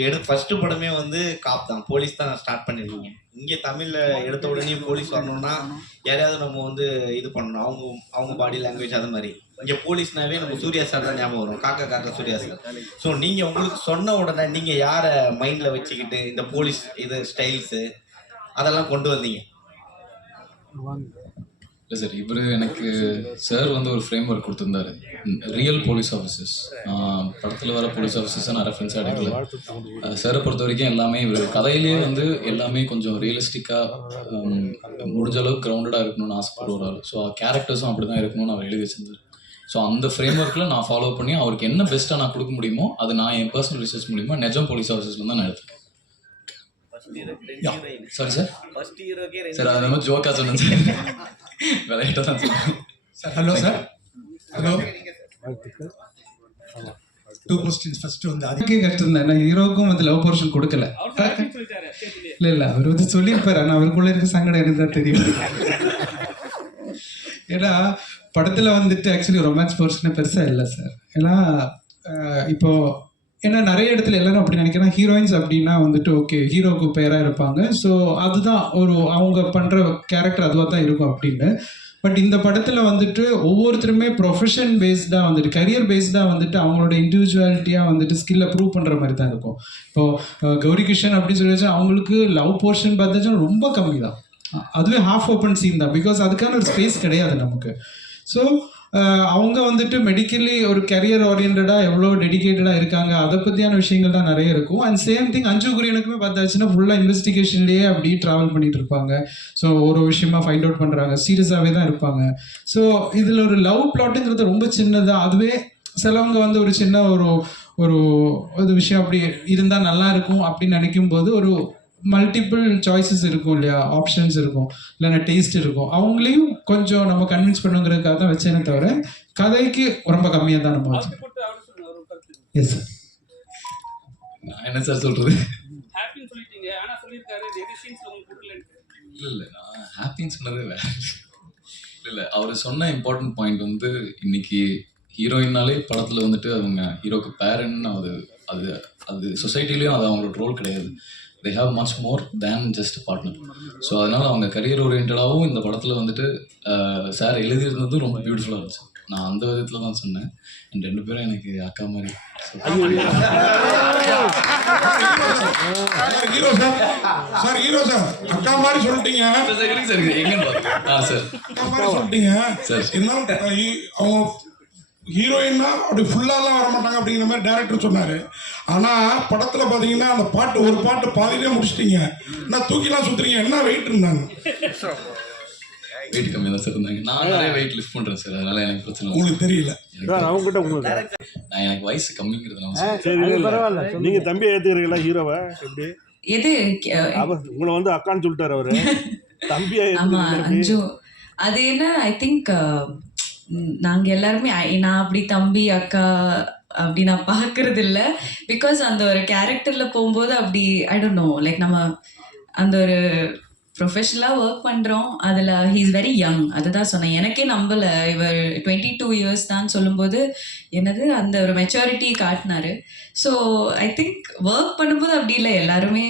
இப்போ ஃபர்ஸ்ட் படமே வந்து காப் தான், போலீஸ் தான் ஸ்டார்ட் பண்ணிருக்கீங்க. இங்கே தமிழ்ல எடுத்த உடனே போலீஸ் வரணும்னா யாரையாவது நம்ம வந்து இது பண்ணணும், அவங்க அவங்க பாடி லாங்குவேஜ் அது மாதிரி. இங்கே போலீஸ்னாவே நம்ம சூர்யா சார் தான் ஞாபகம் வரும், காக்கா காக்கா சூர்யா சார். ஸோ நீங்கள் உங்களுக்கு சொன்ன உடனே நீங்கள் யாரை மைண்டில் வச்சுக்கிட்டு இந்த போலீஸ் இது ஸ்டைல்ஸு அதெல்லாம் கொண்டு வந்தீங்க? இல்லை சார், இவர் எனக்கு சார் வந்து ஒரு ஃப்ரேம் ஒர்க் கொடுத்துருந்தாரு, ரியல் போலீஸ் ஆஃபீஸர்ஸ். படத்தில் வர போலீஸ் ஆஃபீஸர்ஸை நான் ரெஃபரன்ஸாக எடுக்கல. சாரை பொறுத்த வரைக்கும் எல்லாமே இவர் கதையிலேயே வந்து எல்லாமே கொஞ்சம் ரியலிஸ்டிக்காக முடிஞ்ச அளவுக்கு கிரவுண்டடாக இருக்கணும்னு ஆசைப்படுவார். ஸோ கேரக்டர்ஸும் அப்படி தான் இருக்கணும்னு அவர் எழுதி வச்சிருந்தார். ஸோ அந்த ஃப்ரேம் ஒர்க்கில் நான் ஃபாலோ பண்ணி அவருக்கு என்ன பெஸ்ட்டாக நான் கொடுக்க முடியுமோ அது நான் என் பர்சனல் ரிசர்ச் மூலிமா நிஜம் போலீஸ் ஆஃபீஸர்ஸில் தான் நான் எடுத்துக்கேன். சாரி சார், சார் அது நம்ம ஜோக்காக சொன்னேன் சார், விளையாட்டாக தான் சொன்னேன் sir. Hello sir, hello. 2 questions. First வந்து அதுக்கே கஷ்டம் தான். ஹீரோவுக்கும் வந்து லவ் போர்ஷன் கொடுக்கல. இல்லை அவர் வந்து சொல்லியிருப்பாரு, ஆனால் அவருக்குள்ள இருக்க சங்கடம் எனக்கு தான் தெரியும். ஏன்னா படத்தில் வந்துட்டு ஆக்சுவலி ரொமான்ஸ் போர்ஷனே பெருசாக இல்லை சார். ஏன்னா இப்போ ஏன்னா நிறைய இடத்துல எல்லாரும் அப்படி நினைக்கிறேன், ஹீரோயின்ஸ் அப்படின்னா வந்துட்டு ஓகே ஹீரோவுக்கு பேராக இருப்பாங்க, ஸோ அதுதான் ஒரு அவங்க பண்ணுற கேரக்டர் அதுவாக தான் இருக்கும் அப்படின்னு. பட் இந்த படத்தில் வந்துட்டு ஒவ்வொருத்தருமே ப்ரொஃபஷன் பேஸ்டாக வந்துட்டு கரியர் பேஸ்டாக வந்துட்டு அவங்களோட இண்டிவிஜுவாலிட்டியாக வந்துட்டு ஸ்கில்லை ப்ரூவ் பண்ணுற மாதிரி தான் இருக்கும். இப்போது கௌரி கிருஷ்ணன் அப்படின்னு சொல்லி வச்சா அவங்களுக்கு லவ் போர்ஷன் பார்த்தாச்சும் ரொம்ப கம்மி தான், அதுவே ஹாஃப் ஓப்பன் சீன் தான், பிகாஸ் அதுக்கான ஒரு ஸ்பேஸ் கிடையாது நமக்கு. ஸோ அவங்க வந்துட்டு மெடிக்கலி ஒரு கரியர் ஓரியன்டாக எவ்வளோ டெடிக்கேட்டடாக இருக்காங்க, அதை பற்றியான விஷயங்கள் தான் நிறைய இருக்கும். அண்ட் சேம் திங் அஞ்சு குரியனுக்குமே பார்த்தாச்சுன்னா ஃபுல்லாக இன்வெஸ்டிகேஷன்லேயே அப்படி ட்ராவல் பண்ணிட்டு இருப்பாங்க. ஸோ ஒரு விஷயமா ஃபைண்ட் அவுட் பண்ணுறாங்க, சீரியஸாகவே தான் இருப்பாங்க. ஸோ இதில் ஒரு லவ் பிளாட்டுங்கிறது ரொம்ப சின்னதாக, அதுவே சிலவங்க வந்து ஒரு சின்ன ஒரு ஒரு விஷயம் அப்படி இருந்தால் நல்லா இருக்கும் அப்படின்னு நினைக்கும் போது ஒரு மல்டிபிள் சாய்ஸஸ் இருக்கும் இல்லையா, ஆப்ஷன்ஸ் இருக்கும், இல்லைன்னா டேஸ்ட் இருக்கும், அவங்களையும் கொஞ்சம் நம்ம கன்வின்ஸ் பண்ணுங்கிறதுக்காக தான் வச்சேனே தவிர கதைக்கு ரொம்ப கம்மியாக தான் நம்ம வச்சோம். Yes sir. நான் என்ன சார் சொல்கிறது, இல்லை நான் ஹாப்பின்னு சொன்னதே வேறு. இல்லை அவர் சொன்ன இம்பார்ட்டன்ட் பாயிண்ட் வந்து இன்னைக்கு ஹீரோயின்னாலே படத்தில் வந்துட்டு அவங்க ஹீரோக்கு பேரன்னு அது அது சொசைட்டிலையும் அது அவங்களோட ரோல் கிடையாது. they have much more than just a partner. So அதனால் அவங்க கரியர் ஓரியன்டாகவும் இந்த படத்தில் வந்துட்டு சார் எழுதியிருந்ததும் ரொம்ப பியூட்டிஃபுல்லாக இருந்துச்சு. நான் அந்த விதத்தில் தான் சொன்னேன். அண்ட் 2 பேரும் எனக்கு அக்கா மாதிரி. ஹீரோ சார் அக்கா மாதிரி சொல்லிட்டீங்க சார், எங்கன்னு சார் அக்கா மாதிரி சொல்லிட்டீங்க சார். இருந்தாலும் அவங்க ஹீரோயின்னா அப்படி ஃபுல்லாலாம் வர மாட்டாங்க அப்படிங்கிற மாதிரி டேரக்டர் சொன்னார். ஆனால் படத்தில் பார்த்தீங்கன்னா அந்த பாட்டு ஒரு பாட்டு பாதியிலே முடிச்சிட்டிங்க, நான் தூக்கிலாம் சுற்றுறீங்க, என்ன வெயிட் இருந்தாங்க? வெயிட் கம்மியாக தான் சார் இருந்தாங்க. நான் நிறைய வெயிட் லிஃப்ட் பண்ணுறேன் சார், அதனால எனக்கு பிரச்சனை உங்களுக்கு தெரியல. நான் எனக்கு வயசு கம்மிங்கிறதுனால. சரி பரவாயில்ல, நீங்கள் தம்பி ஏற்றுக்கிறீங்களா ஹீரோவை? எப்படி எது உங்களை வந்து அக்கான்னு சொல்லிட்டாரு அவரு, தம்பியா? அஞ்சு அது என்ன, ஐ திங்க் நாங்கள் எல்லாருமே நான் அப்படி தம்பி அக்கா அப்படி நான் பார்க்கறது இல்லை. பிகாஸ் அந்த ஒரு கேரக்டரில் போகும்போது அப்படி ஐ டோன்ட் நோ, லைக் நம்ம அந்த ஒரு ப்ரொஃபஷனலாக ஒர்க் பண்ணுறோம், அதில் ஹீ இஸ் வெரி யங். அதுதான் சொன்னேன், எனக்கே நம்பலை இவர் 22 இயர்ஸ் தான் சொல்லும்போது என்னது அந்த ஒரு மெச்சூரிட்டி காட்டினாரு. ஸோ ஐ திங்க் ஒர்க் பண்ணும்போது அப்படி இல்லை, எல்லாருமே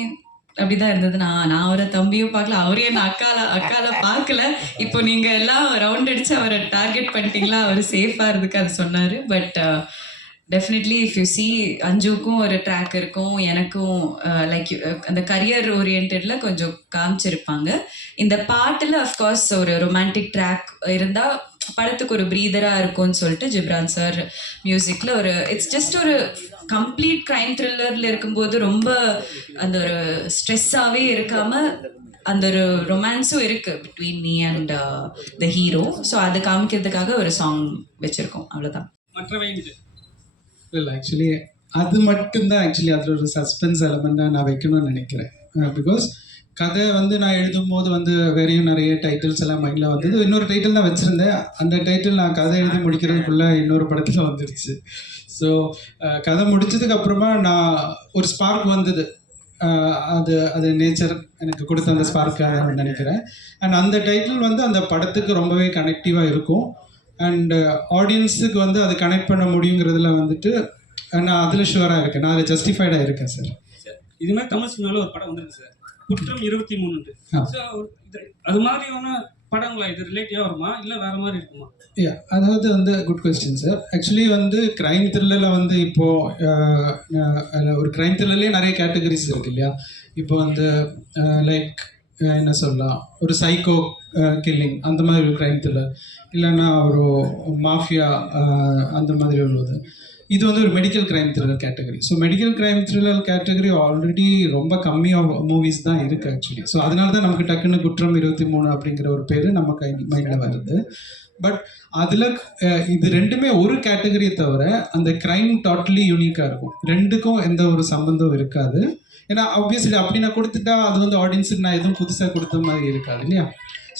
அப்படிதான் இருந்தது. நான் அவரை தம்பியும் பார்க்கல, அவரே நான் அக்கால பார்க்கல. இப்போ நீங்கள் எல்லாம் ரவுண்ட் அடித்து அவரை டார்கெட் பண்ணிட்டீங்களா, அவர் சேஃபாக இருந்துக்கு அது சொன்னார். But definitely if you see அஞ்சுக்கும் ஒரு ட்ராக் இருக்கும், எனக்கும் லைக் அந்த கரியர் ஓரியன்டில் கொஞ்சம் காமிச்சிருப்பாங்க. இந்த பாட்டில் அஃப்கோர்ஸ் ஒரு ரொமான்டிக் ட்ராக் இருந்தால் படத்துக்கு ஒரு ப்ரீதராக இருக்கும்னு சொல்லிட்டு ஜிப்ரான் சார் மியூசிக்கில் ஒரு இட்ஸ் ஜஸ்ட் ஒரு கம்ப்ளீட் க்ரைம் த்ரில்லரில் இருக்கும்போது ரொம்ப அந்த ஒரு ஸ்ட்ரெஸ்ஸாகவே இருக்காமல் அந்த ஒரு ரொமான்ஸும் இருக்குது between me and the hero. So அது காமிக்கிறதுக்காக ஒரு சாங் வச்சுருக்கோம், அவ்வளோதான். மற்றவை இல்லை ஆக்சுவலி அது மட்டும்தான் ஆக்சுவலி அதில் ஒரு சஸ்பென்ஸ் எலமெண்ட்டாக நான் வைக்கணும்னு நினைக்கிறேன். பிகாஸ் கதை வந்து நான் எழுதும் போது வந்து வேறையும் நிறைய டைட்டில்ஸ் எல்லாம் மைண்டில் வந்தது. இன்னொரு டைட்டில் தான் வச்சுருந்தேன், அந்த டைட்டில் நான் கதை எழுதி முடிக்கிறதுக்குள்ளே இன்னொரு படத்தில் வந்துடுச்சு. ஸோ கதை முடிச்சதுக்கப்புறமா நான் ஒரு ஸ்பார்க் வந்தது, அது நேச்சர் எனக்கு கொடுத்த அந்த ஸ்பார்க்காக நினைக்கிறேன். அண்ட் அந்த டைட்டில் வந்து அந்த படத்துக்கு ரொம்பவே கனெக்டிவாக இருக்கும். அண்ட் ஆடியன்ஸுக்கு வந்து அதை கனெக்ட் பண்ண முடியுங்கிறதுல வந்துட்டு நான் அதில் ஷுவராக இருக்கேன், நான் அதில் ஜஸ்டிஃபைடாக இருக்கேன் சார். இது மாதிரி தமிழ் சினிமாவில் ஒரு படம் வந்திருக்கு சார், குற்றம் 23. ஸோ அது மாதிரியான படங்களா இது ரிலேட்டிவாக வருமா இல்லை வேற மாதிரி இருக்குமா? அதாவது வந்து குட் கொஸ்டின் சார். ஆக்சுவலி வந்து கிரைம் த்ரில்லரில் வந்து இப்போது ஒரு கிரைம் த்ரில்லர்லேயே நிறைய கேட்டகரிஸ் இருக்கு இல்லையா? இப்போ வந்து லைக் என்ன சொல்லலாம், ஒரு சைக்கோ கில்லிங் அந்த மாதிரி ஒரு கிரைம் த்ரில்லர், இல்லைன்னா ஒரு மாஃபியா அந்த மாதிரி உள்ளது. இது வந்து ஒரு medical crime thriller category. So medical crime thriller category already ரொம்ப கம்மியாக மூவிஸ் தான் இருக்குது ஆக்சுவலி. ஸோ அதனால தான் நமக்கு டக்குன்னு குற்றம் 23 அப்படிங்கிற ஒரு பேர் நம்ம மைண்டில் வருது. பட் அதில் இது ரெண்டுமே ஒரு கேட்டகரியை தவிர அந்த கிரைம் டோட்டலி யூனிக்காக இருக்கும். ரெண்டுக்கும் எந்த ஒரு சம்பந்தம் இருக்காது. ஏன்னா ஆப்வியஸ்லி அப்படி நான் கொடுத்துட்டா அது வந்து ஆடியன்ஸுக்கு நான் எதுவும் புதுசாக கொடுத்த மாதிரி இருக்காது இல்லையா?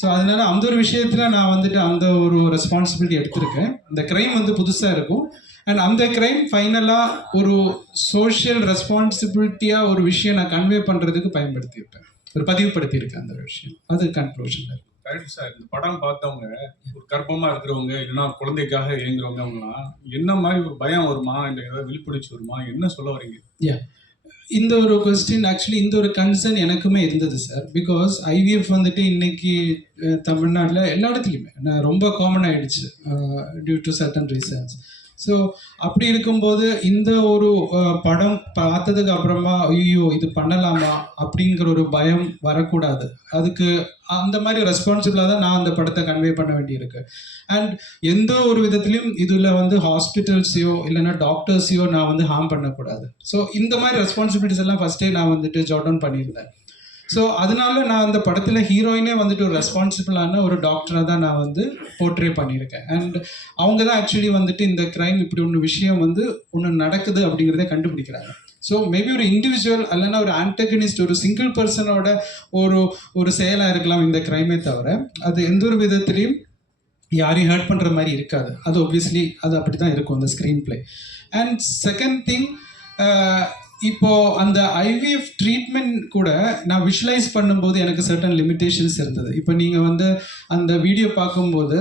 ஸோ அதனால அந்த ஒரு விஷயத்தில் நான் வந்துட்டு அந்த ஒரு ரெஸ்பான்சிபிலிட்டி எடுத்திருக்கேன். இந்த கிரைம் வந்து புதுசாக இருக்கும் அண்ட் அந்த கிரைம் ஃபைனலாக ஒரு சோஷியல் ரெஸ்பான்சிபிலிட்டியாக ஒரு விஷயம் நான் கன்வே பண்ணுறதுக்கு பயன்படுத்தியிருப்பேன், ஒரு பதிவுபடுத்தியிருக்கேன் அந்த விஷயம். அது கன்க்ளூஷன். Correct sir. இந்த படம் பார்த்தவங்க ஒரு கர்ப்பமாக இருக்கிறவங்க இல்லைன்னா குழந்தைக்காக இயங்குறவங்க அவங்களாம் என்ன மாதிரி ஒரு பயம் வருமா, இல்லை ஏதாவது விழிப்புணர்ச்சி வருமா, என்ன சொல்ல வரீங்க? இந்த ஒரு கொஸ்டின் ஆக்சுவலி இந்த ஒரு கன்சர்ன் எனக்குமே இருந்தது சார். பிகாஸ் ஐவிஎஃப் வந்துட்டு இன்னைக்கு தமிழ்நாட்டில் எல்லா இடத்துலையுமே ரொம்ப காமன் ஆகிடுச்சு due to certain reasons. So அப்படி இருக்கும்போது இந்த ஒரு படம் பார்த்ததுக்கு அப்புறமா ஐயோ இது பண்ணலாமா அப்படிங்கிற ஒரு பயம் வரக்கூடாது. அதுக்கு அந்த மாதிரி ரெஸ்பான்சிபிளாக தான் நான் அந்த படத்தை கன்வே பண்ண வேண்டியிருக்கு. அண்ட் எந்த ஒரு விதத்துலையும் இதில் வந்து ஹாஸ்பிட்டல்ஸையோ இல்லைன்னா டாக்டர்ஸையோ நான் வந்து ஹார்ம் பண்ணக்கூடாது. ஸோ இந்த மாதிரி ரெஸ்பான்சிபிலிட்டிஸ் எல்லாம் ஃபஸ்ட்டே நான் வந்துட்டு ஜாட் டவுன் பண்ணியிருந்தேன். ஸோ அதனால நான் அந்த படத்தில் ஹீரோயினே வந்துட்டு ஒரு ரெஸ்பான்சிபிளான ஒரு டாக்டராக தான் நான் வந்து போர்ட்ரே பண்ணியிருக்கேன். அண்ட் அவங்க தான் ஆக்சுவலி வந்துட்டு இந்த கிரைம் இப்படி ஒன்று விஷயம் வந்து ஒன்று நடக்குது அப்படிங்கிறத கண்டுபிடிக்கிறாங்க. ஸோ மேபி ஒரு இண்டிவிஜுவல் இல்லைன்னா ஒரு ஆன்டகனிஸ்ட் ஒரு சிங்கிள் பர்சனோட ஒரு செயலாக இருக்கலாம் இந்த கிரைமே தவிர அது எந்த ஒரு விதத்துலையும் யாரையும் ஹர்ட் பண்ணுற மாதிரி இருக்காது. அது ஒப்வியஸ்லி அது அப்படி தான் இருக்கும் அந்த screen play. And second thing, இப்போது அந்த ஐவிஎஃப் ட்ரீட்மெண்ட் கூட நான் விஷுவலைஸ் பண்ணும்போது எனக்கு சர்டன் லிமிட்டேஷன்ஸ் இருந்தது. இப்போ நீங்கள் வந்து அந்த வீடியோ பார்க்கும்போது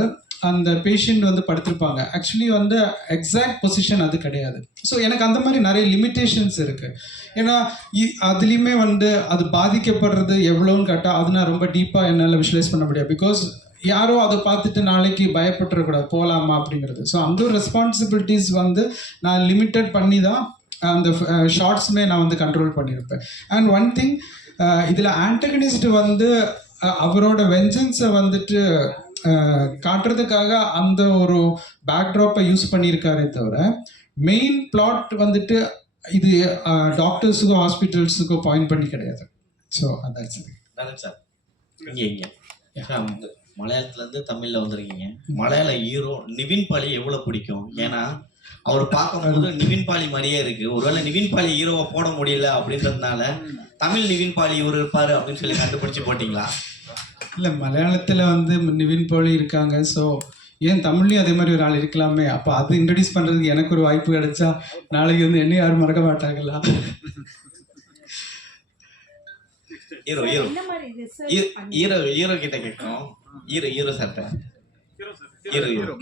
அந்த பேஷண்ட் வந்து படுத்திருப்பாங்க, ஆக்சுவலி வந்து எக்ஸாக்ட் பொசிஷன் அது கிடையாது. ஸோ எனக்கு அந்த மாதிரி நிறைய லிமிட்டேஷன்ஸ் இருக்குது. ஏன்னா அதுலேயுமே வந்து அது பாதிக்கப்படுறது எவ்வளோன்னு கேட்டால் அது நான் ரொம்ப டீப்பாக என்னால் விஷுவலைஸ் பண்ண முடியாது. பிகாஸ் யாரோ அதை பார்த்துட்டு நாளைக்கு பயப்பட்டுறக்கூடாது போகலாமா அப்படிங்கிறது. ஸோ அந்த ஒரு ரெஸ்பான்சிபிலிட்டிஸ் வந்து நான் லிமிட்டட் பண்ணி தான் அந்த ஷார்ட்ஸுமே நான் வந்து கண்ட்ரோல் பண்ணியிருப்பேன். அண்ட் ஒன் திங், இதில் ஆன்டகனிஸ்ட் வந்து அவரோட வெஞ்சன்ஸை வந்துட்டு காட்டுறதுக்காக அந்த ஒரு பேக்ட்ராப்பை யூஸ் பண்ணியிருக்காரே தவிர மெயின் பிளாட் வந்துட்டு இது டாக்டர்ஸுக்கோ ஹாஸ்பிட்டல்ஸுக்கோ பாயிண்ட் பண்ணி கிடையாது. ஸோ அதான் சார். இங்கே மலையாளத்துலேருந்து தமிழில் வந்திருக்கீங்க. மலையாள ஹீரோ நிவின் பாலி எவ்வளோ பிடிக்கும்? ஏன்னா அவர் பார்க்கும்போது நிவின் பாலி மாதிரியே இருக்கு. ஒருவேளை நிவின் பாலி ஹீரோவை போட முடியல அப்படின்றதுனால தமிழ் நிவின் பாலி இவர் இருப்பாரு அப்படின்னு சொல்லி கண்டுபிடிச்சு போட்டிங்களா? இல்லை, மலையாளத்தில் வந்து நிவின் பாலி இருக்காங்க. ஸோ ஏன் தமிழ்லையும் அதே மாதிரி ஒரு ஆள் இருக்கலாமே. அப்போ அது இன்ட்ரடியூஸ் பண்ணுறதுக்கு எனக்கு ஒரு வாய்ப்பு கிடைச்சா நாளைக்கு வந்து என்ன யாரும் மறக்க மாட்டாங்களா? ஹீரோ ஹீரோ ஹீரோ ஹீரோ கிட்ட கேட்கணும். ஹீரோ ஹீரோ சட்டை ஹீரோ ஹீரோ